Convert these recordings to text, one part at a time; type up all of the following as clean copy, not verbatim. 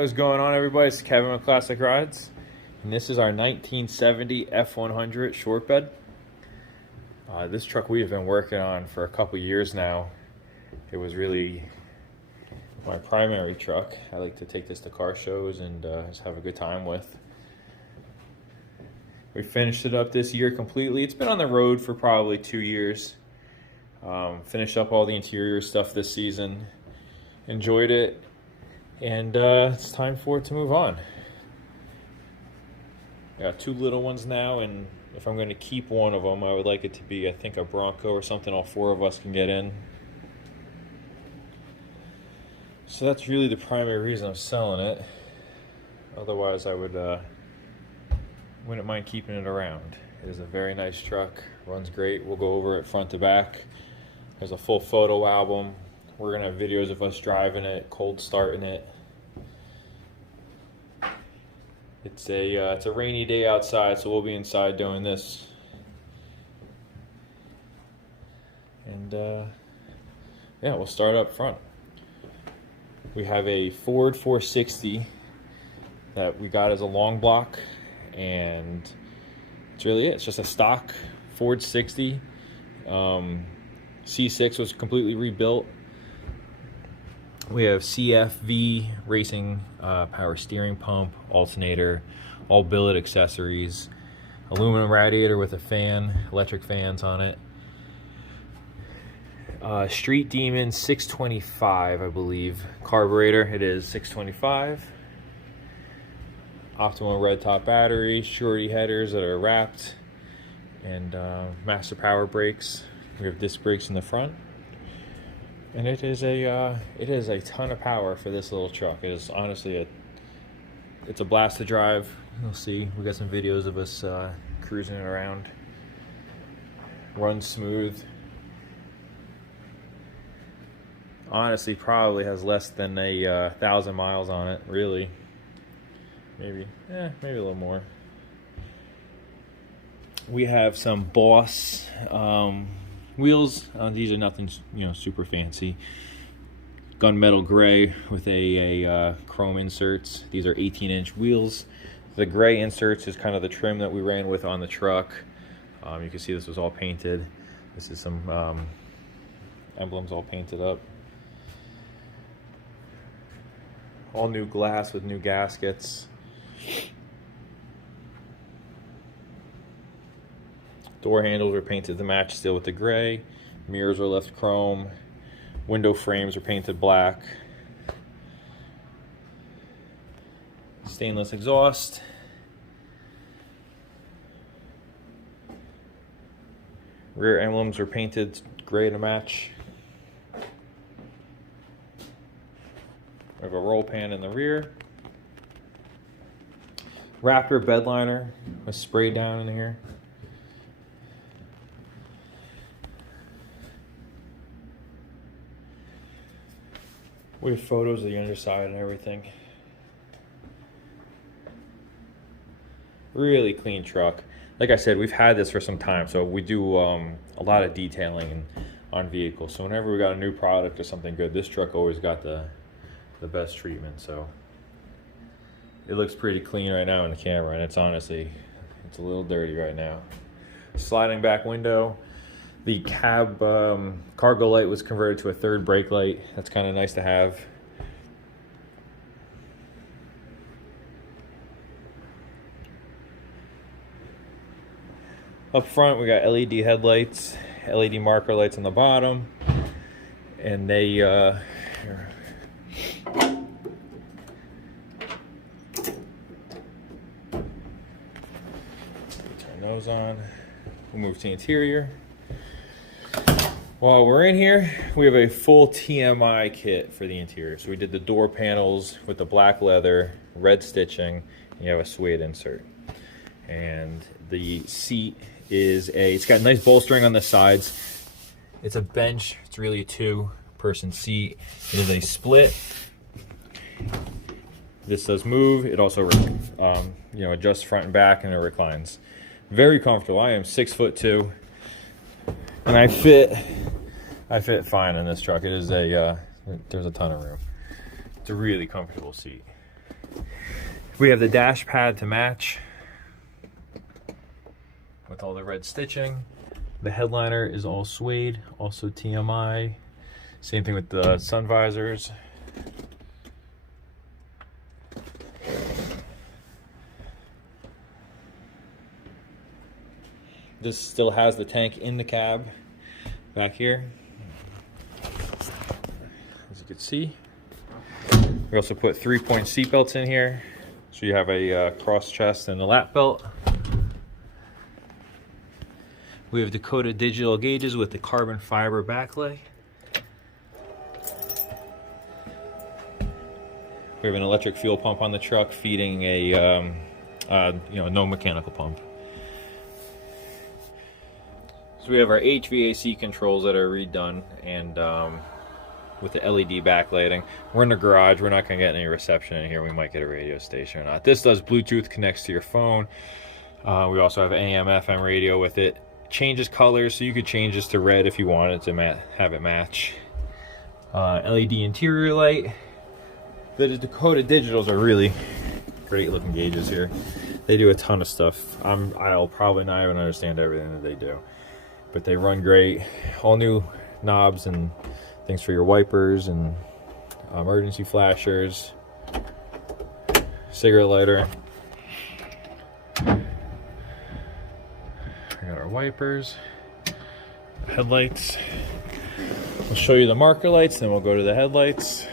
What is going on, everybody? It's Kevin with Classic.Rides, and this is our 1970 F100 Short Bed. This truck we have been working on for a couple years now. It was really my primary truck. I like to take this to car shows and just have a good time with. We finished it up this year completely. It's been on the road for probably 2 years. Finished up all the interior stuff this season. Enjoyed it. And it's time for it to move on. I got 2 little ones now, and if I'm going to keep one of them, I would like it to be, I think, a Bronco or something all 4 of us can get in. So that's really the primary reason I'm selling it. Otherwise, I wouldn't mind keeping it around. It is a very nice truck, runs great. We'll go over it front to back. There's a full photo album. We're gonna have videos of us driving it, cold starting it. It's a rainy day outside, so we'll be inside doing this. And yeah, we'll start up front. We have a Ford 460 that we got as a long block, and it's really it. It's just a stock Ford 60. C6 was completely rebuilt. We have CFV racing power steering pump, alternator, all billet accessories, aluminum radiator with a fan, electric fans on it. Street Demon 625, I believe. Carburetor, it is 625. Optimal red top battery, shorty headers that are wrapped, and master power brakes. We have disc brakes in the front. And it is a ton of power for this little truck. It is honestly it's a blast to drive. You'll see, we got some videos of us cruising it around. Runs smooth. Honestly, probably has less than 1,000 miles on it. Really, maybe a little more. We have some Boss wheels. These are nothing, super fancy. Gunmetal gray with a chrome inserts. These are 18-inch wheels. The gray inserts is kind of the trim that we ran with on the truck. You can see this was all painted. This is some emblems all painted up. All new glass with new gaskets. Door handles were painted to match still with the gray. Mirrors were left chrome. Window frames are painted black. Stainless exhaust. Rear emblems were painted gray to match. We have a roll pan in the rear. Raptor bed liner was sprayed down in here. We have photos of the underside and everything. Really clean truck. Like I said, we've had this for some time, so we do a lot of detailing on vehicles. So whenever we got a new product or something good, this truck always got the best treatment. So it looks pretty clean right now in the camera, and it's honestly, it's a little dirty right now. Sliding back window. The cab cargo light was converted to a third brake light. That's kind of nice to have. Up front, we got LED headlights, LED marker lights on the bottom, and they turn those on. We'll move to the interior. While we're in here, we have a full TMI kit for the interior. So we did the door panels with the black leather, red stitching, and you have a suede insert. And the seat is it's got nice bolstering on the sides. It's a bench, it's really a 2-person seat. It is a split. This does move. It also adjusts front and back, and it reclines. Very comfortable. I am 6'2", and I fit fine in this truck. It is there's a ton of room. It's a really comfortable seat. We have the dash pad to match with all the red stitching. The headliner is all suede, also TMI. Same thing with the sun visors. This still has the tank in the cab back here, as you can see. We also put 3-point seat belts in here, so you have a cross chest and a lap belt. We have Dakota digital gauges with the carbon fiber backlay. We have an electric fuel pump on the truck feeding a no mechanical pump. So we have our HVAC controls that are redone, and with the LED backlighting. We're in the garage. We're not going to get any reception in here. We might get a radio station or not. This does Bluetooth, connects to your phone. We also have AM, FM radio with it. Changes colors, so you could change this to red if you wanted to have it match. LED interior light. The Dakota Digitals are really great looking gauges here. They do a ton of stuff. I'll probably not even understand everything that they do, but they run great. All new knobs and things for your wipers and emergency flashers, cigarette lighter. We got our wipers, headlights. We'll show you the marker lights, then we'll go to the headlights.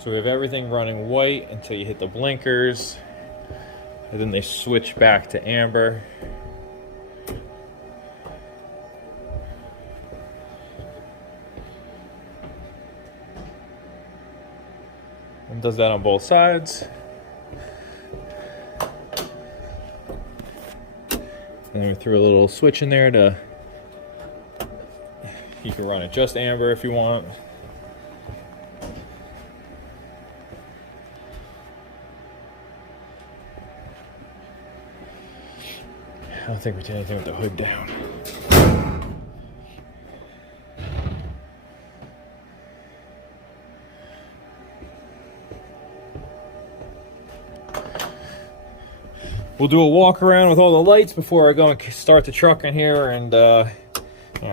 So we have everything running white until you hit the blinkers, and then they switch back to amber. And does that on both sides. And then we threw a little switch in there to, you can run it just amber if you want. I don't think we did anything with the hood down. We'll do a walk around with all the lights before I go and start the truck in here and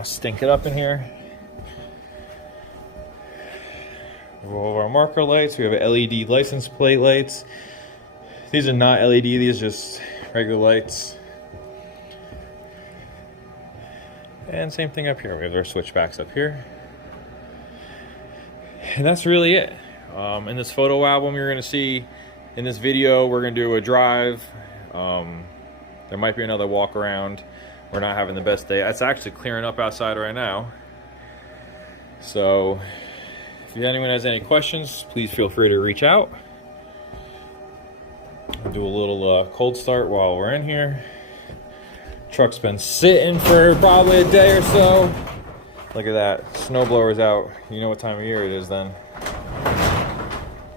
stink it up in here. All of our marker lights. We have LED license plate lights. These are not LED, these are just regular lights. And same thing up here. We have our switchbacks up here. And that's really it. In this photo album you're going to see, in this video we're going to do a drive. There might be another walk around. We're not having the best day. It's actually clearing up outside right now. So if anyone has any questions, please feel free to reach out. I'll do a little cold start while we're in here. Truck's been sitting for probably a day or so. Look at that, snowblower's out. You know what time of year it is then.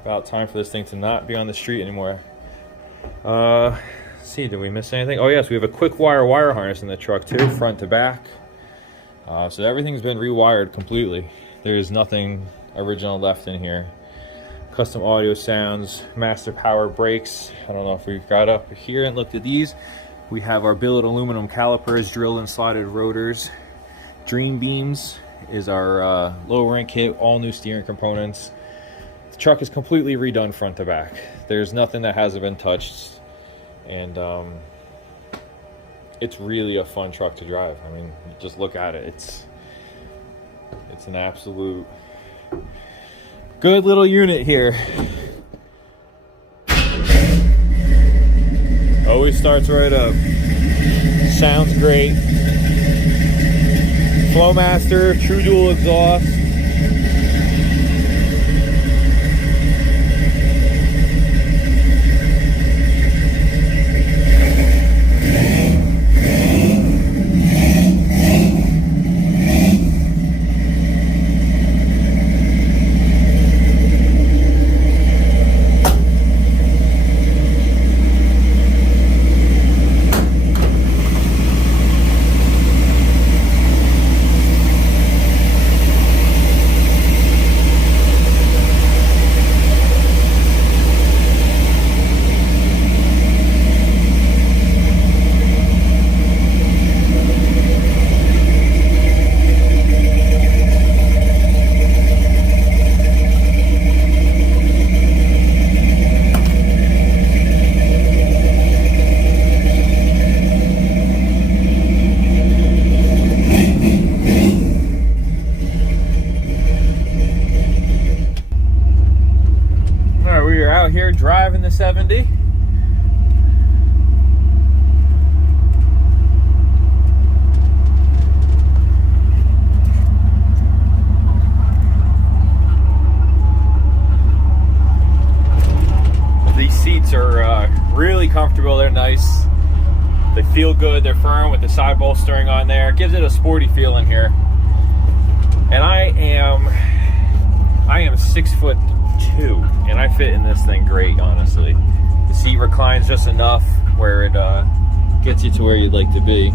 About time for this thing to not be on the street anymore. Let's see, did we miss anything? Oh yes, we have a quick wire harness in the truck too, front to back. So everything's been rewired completely. There's nothing original left in here. Custom audio sounds, master power brakes. I don't know if we've got up here and looked at these. We have our billet aluminum calipers, drilled and slotted rotors. Dream beams is our lowering kit, all new steering components. The truck is completely redone front to back. There's nothing that hasn't been touched. And it's really a fun truck to drive. I mean, just look at it. It's an absolute good little unit here. Always starts right up. Sounds great. Flowmaster, true dual exhaust. here driving the 70. These seats are really comfortable. They're nice. They feel good. They're firm with the side bolstering on there. It gives it a sporty feel in here. And I am 6'2", and I fit in this thing great, honestly. The seat reclines just enough where it gets you to where you'd like to be.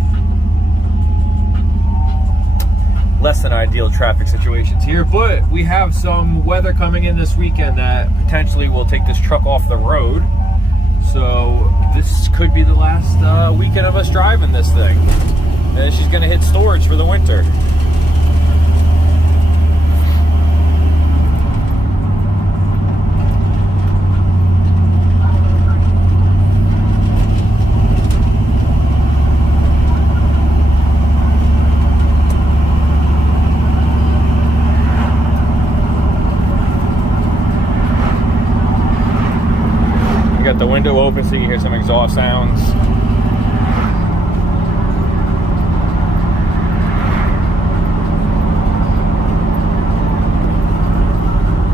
Less than ideal traffic situations here, but we have some weather coming in this weekend that potentially will take this truck off the road. So this could be the last weekend of us driving this thing. And then she's gonna hit storage for the winter. The window open so you can hear some exhaust sounds.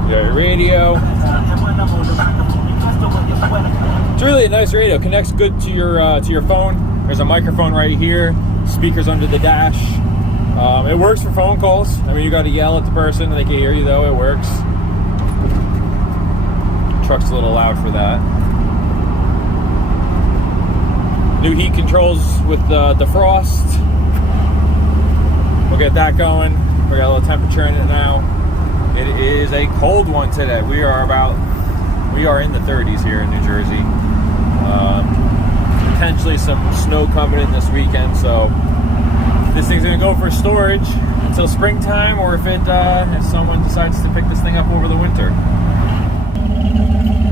You got your radio. It's really a nice radio. Connects good to your phone. There's a microphone right here. Speakers under the dash. It works for phone calls. I mean, you got to yell at the person and they can hear you though. It works. The truck's a little loud for that. New heat controls with the defrost. We'll get that going. We got a little temperature in it now. It is a cold one today. We are in the 30s here in New Jersey. Potentially some snow coming in this weekend, so this thing's gonna go for storage until springtime, or if someone decides to pick this thing up over the winter.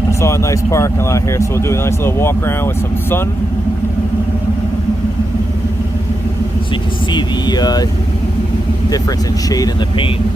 I saw a nice parking lot here, so we'll do a nice little walk around with some sun. So you can see the difference in shade in the paint.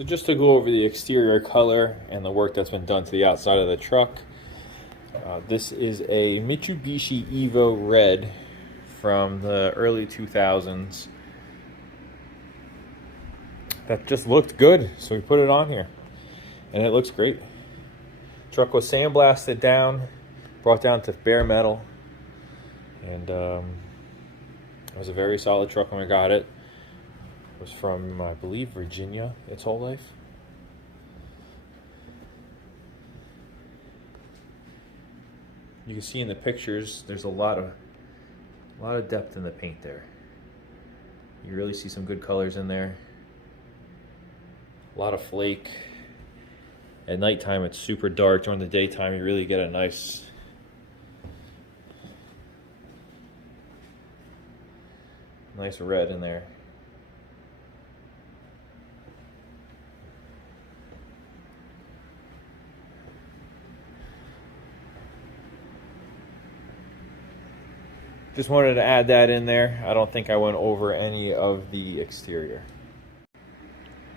So just to go over the exterior color and the work that's been done to the outside of the truck. This is a Mitsubishi Evo Red from the early 2000s. That just looked good, so we put it on here. And it looks great. Truck was sandblasted down, brought down to bare metal. And it was a very solid truck when we got it. It was from, I believe, Virginia its whole life. You can see in the pictures, there's a lot of depth in the paint there. You really see some good colors in there. A lot of flake. At nighttime it's super dark. During the daytime you really get a nice red in there. Just wanted to add that in there. I don't think I went over any of the exterior.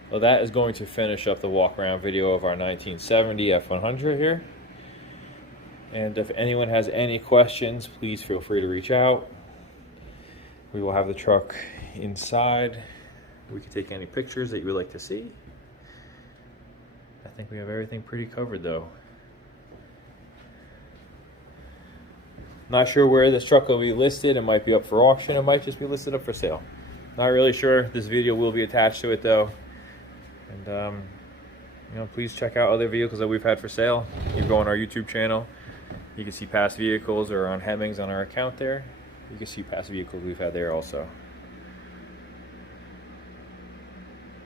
Well, that is going to finish up the walk around video of our 1970 F100 here. And if anyone has any questions, please feel free to reach out. We will have the truck inside. We can take any pictures that you would like to see. I think we have everything pretty covered though. Not sure where this truck will be listed. It might be up for auction. It might just be listed up for sale. Not really sure. This video will be attached to it though. And you know, please check out other vehicles that we've had for sale. You go on our YouTube channel. You can see past vehicles, or on Hemmings on our account there. You can see past vehicles we've had there also.